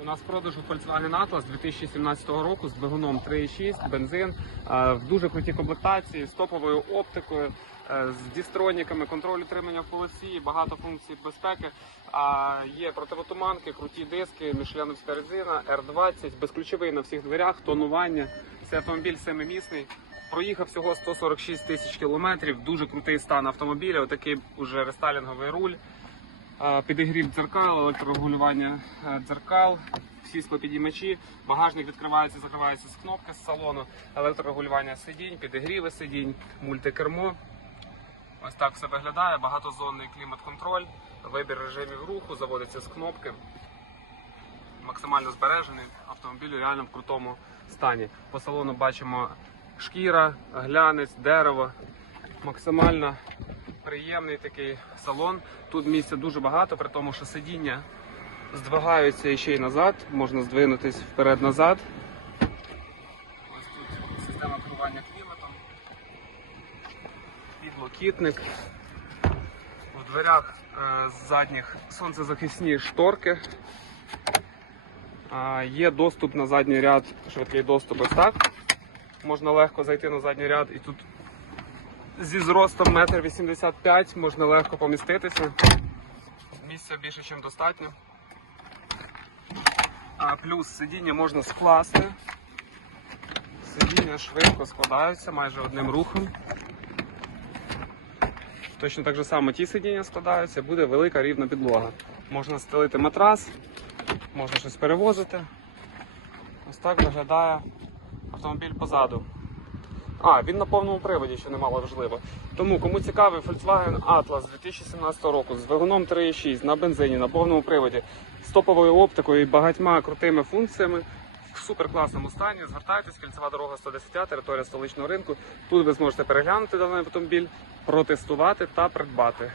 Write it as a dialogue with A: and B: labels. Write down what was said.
A: У нас в продажу Volkswagen Atlas 2017 року з двигуном 3.6, бензин, е, в дуже крутій комплектації, з топовою оптикою, е, з дістроніками, контроль утримання в полосі, багато функцій безпеки. Є противотуманки, круті диски, мішленовська резина, R20, безключовий на всіх дверях, тонування. Це автомобіль семимісний. Проїхав всього 146 тисяч кілометрів. Дуже крутий стан автомобіля. Отакий уже рестайлінговий руль. Підігрів дзеркал, електрорегулювання е, дзеркал, всі склопідіймачі, багажник відкривається, закривається з кнопки з салону, електрорегулювання сидінь, підігріви сидінь, мультикермо. Ось так все виглядає. Багатозонний клімат-контроль, вибір режимів руху, заводиться з кнопки. Максимально збережений. Автомобіль у реально в крутому стані. По салону бачимо шкіра, глянець, дерево. Максимально приємний такий салон. Тут місця дуже багато, при тому, що сидіння здвигаються ще й назад, можна здвинутись вперед-назад. Ось тут система керування кліматом, підлокітник. У дверях е, з задніх сонцезахисні шторки. Є доступ на задній ряд, швидкий доступ ось так. Можна легко зайти на задній ряд і тут зі зростом 1,85 м можна легко поміститися. Місця більше, ніж достатньо. А плюс сидіння можна скласти. Сидіння швидко складаються майже одним рухом. Точно так же само ті сидіння складаються, буде велика рівна підлога. Можна стелити матрас, можна щось перевозити. Ось так виглядає автомобіль позаду. А, він на повному приводі, що немало важливо. Тому, кому цікавий Volkswagen Atlas 2017 року з двигуном 3.6 на бензині, на повному приводі, з топовою оптикою і багатьма крутими функціями. В суперкласному стані звертайтесь, кільцева дорога 110, територія столичного ринку. Тут ви зможете переглянути даний автомобіль, протестувати та придбати.